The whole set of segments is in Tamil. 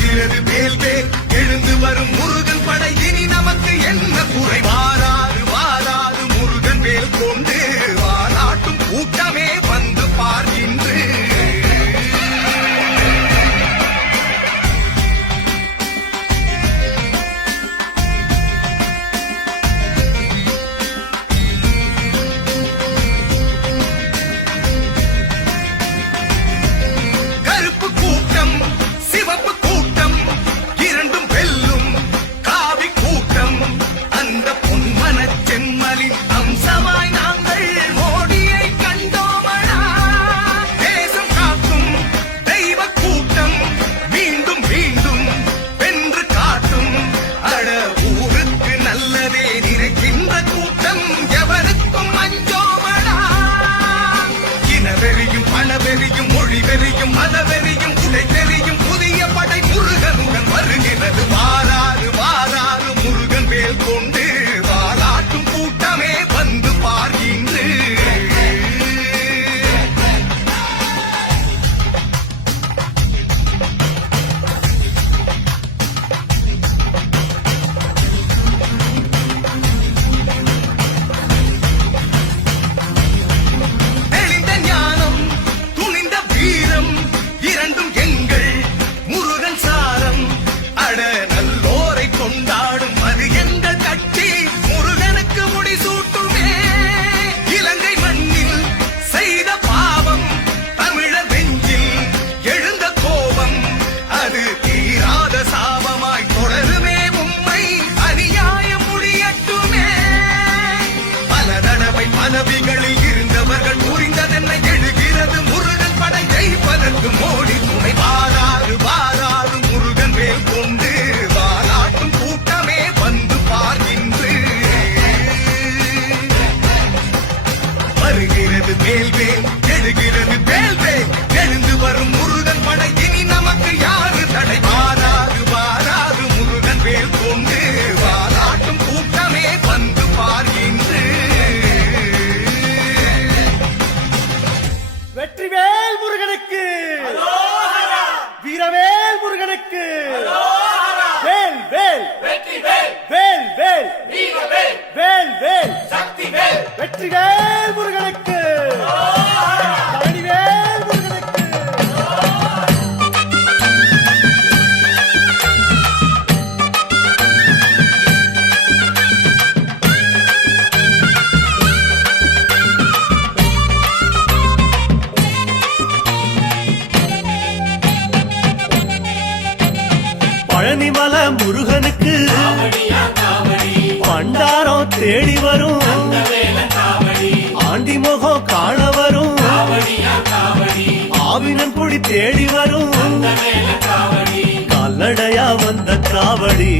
எழுகிறது வேல்வேல் எழுந்து வரும் முருகன் படை இனி நமக்கு என்ன குறை வாராது வாராது முருகன் வேல் கொண்டு வாராட்டும் கூட்டமே வந்து பார்க்கின்று மனவிகளில் இருந்தவர்கள் புரிந்ததென்ன எழுகிறது முருகன் படை ஜெயிப்பதற்கு மோடி துணை வாராறு வாராறு முருகன் வேல் கொண்டு வாராட்டும் கூட்டமே வந்து பார்க்கின்று வருகிறது வேல்வேல் எழுகிறது வேல்வேல் எழுந்து வரும் முருகன் படை இனி நமக்கு யாரு தடை வாராறு வாராறு முருகன் வேல் கொண்டு வாராட்டும் கூட்டமே வந்து பார்க்கின்று வெற்றிவேல் முருகனுக்கு வீரவேல் முருகனுக்கு வேல் வேல் வேல் வேல் வேல் வேல் வெற்றிவேல் முருகனுக்கு தனிவேல் முருகனுக்கு பழனிமல முருகனுக்கு பண்டாரம் தேடி வரும் ஆண்டி முகம் காண வரும் ஆவினன் குடி தேடி வரும் கால்நடையா வந்த காவடி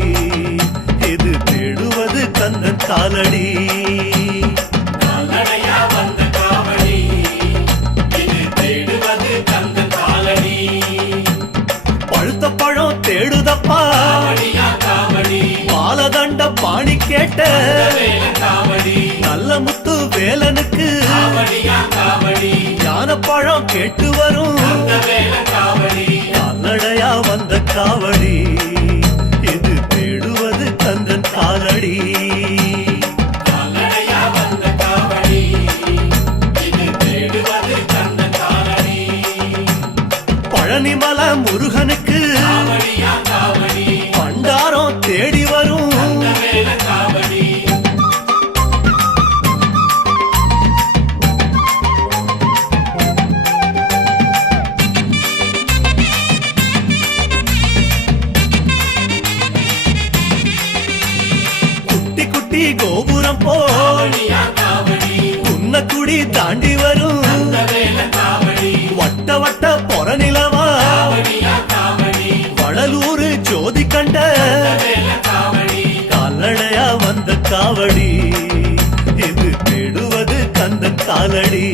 இது தேடுவது கந்தன் காலடி பழுத்த பழம் தேடுதப்பா பாலதண்ட பாணி கேட்ட நல்ல முத்து வேலனுக்கு ஞானப்பழம் கேட்டு வரும் கால்நடையா வந்த காவடி இது தேடுவது கந்தன் காலடி பழனிமல முருகனுக்கு பண்டாரம் தேடி வரும் குட்டி குட்டி கோபுரம் போ குன்னக்குடி தாண்டி வரும் வட்ட வட்ட பொறநிலவா வடலூர் ஜோதி கண்ட கால்நடையா வந்த காவடி இது தேடுவது கந்தன் காலடி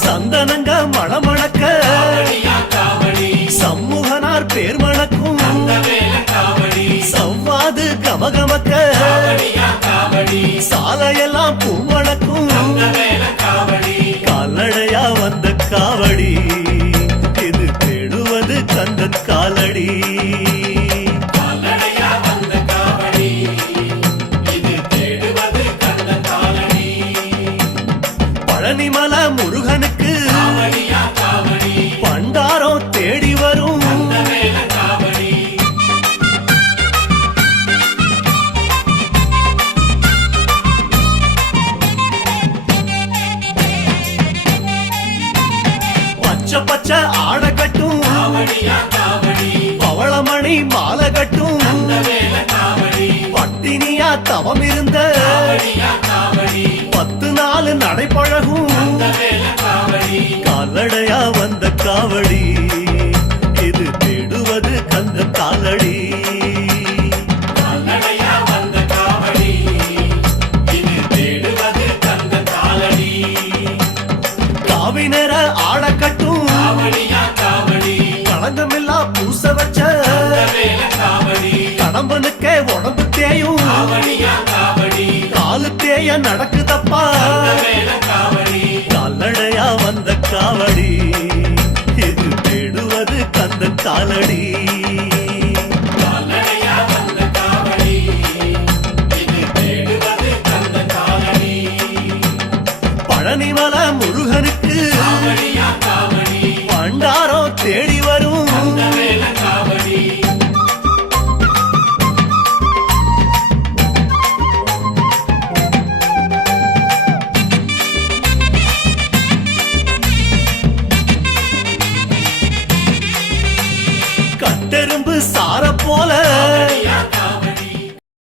சந்தனங்க மணமணக்க சம்முகனார் பேர் மணக்கும் சவ்வாது கமகமக்க சாலையெல்லாம் பூவணக்கும் பழனிமல முருகனுக்கு காவடியா காவடி பண்டாரம் தேடி வரும் அந்த மேல காவடி பச்சை பச்சை ஆடை கட்டும் காவடியா காவடி பவளமணி மாலை கட்டும் அந்த மேல காவடி பட்டினியா தவம் இருந்த காவடியா காவடி 10 நாள் நடைபழகும் அந்த மேல காவடி கால்நடையா வந்த காவடி இது தேடுவது கந்த காலடி கால்நடையா வந்த காவடி இது தேடுவது தந்த காலடி காவினர ஆட கட்டும் காவடியா காவடி களங்கமில்லா பூச வச்ச அந்த மேல காவடி கடம்பனுக்கே உடம்பு தேயும் காவடியா காவடி காலு தேய நடக்குதப்பா அந்த மேல காவடி கால்நடையா வந்த காவடி இது தேடுவது கந்த காலடி கால்நடையா வந்த காவடி இது தேடுவது தந்த காலடி பழனிமல முருகனுக்கு காவடியா காவடி பண்டாரம் தேடி வரும் அந்த மேல காவடி கட்டெரும்பு சார போல காவடியா